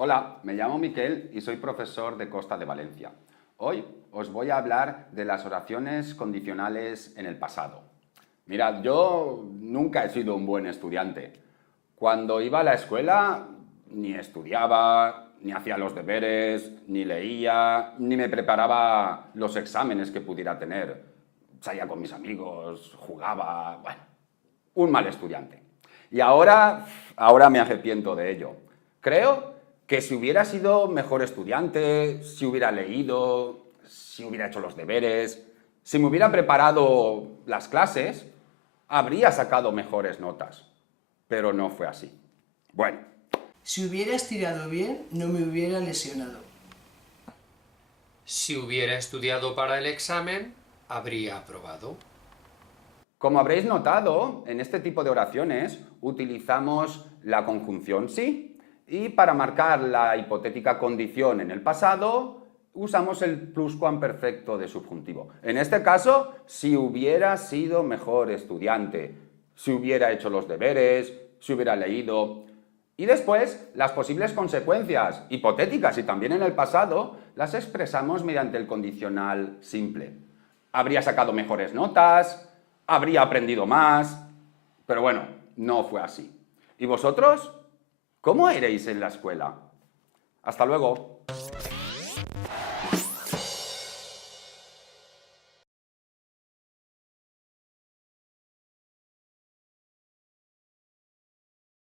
Hola, me llamo Miquel y soy profesor de Costa de Valencia. Hoy os voy a hablar de las oraciones condicionales en el pasado. Mirad, yo nunca he sido un buen estudiante. Cuando iba a la escuela ni estudiaba, ni hacía los deberes, ni leía, ni me preparaba los exámenes que pudiera tener. Salía con mis amigos, jugaba, bueno, un mal estudiante. Y ahora me arrepiento de ello. Creo que si hubiera sido mejor estudiante, si hubiera leído, si hubiera hecho los deberes, si me hubiera preparado las clases, habría sacado mejores notas. Pero no fue así. Bueno, Si hubiera estirado bien, no me hubiera lesionado. Si hubiera estudiado para el examen, habría aprobado. como habréis notado, en este tipo de oraciones utilizamos la conjunción sí y para marcar la hipotética condición en el pasado usamos el pluscuamperfecto de subjuntivo. En este caso, si hubiera sido mejor estudiante, si hubiera hecho los deberes, si hubiera leído. Y después, las posibles consecuencias hipotéticas y también en el pasado las expresamos mediante el condicional simple. Habría sacado mejores notas, habría aprendido más, pero bueno, no fue así. ¿Y vosotros? ¿Cómo erais en la escuela? Hasta luego.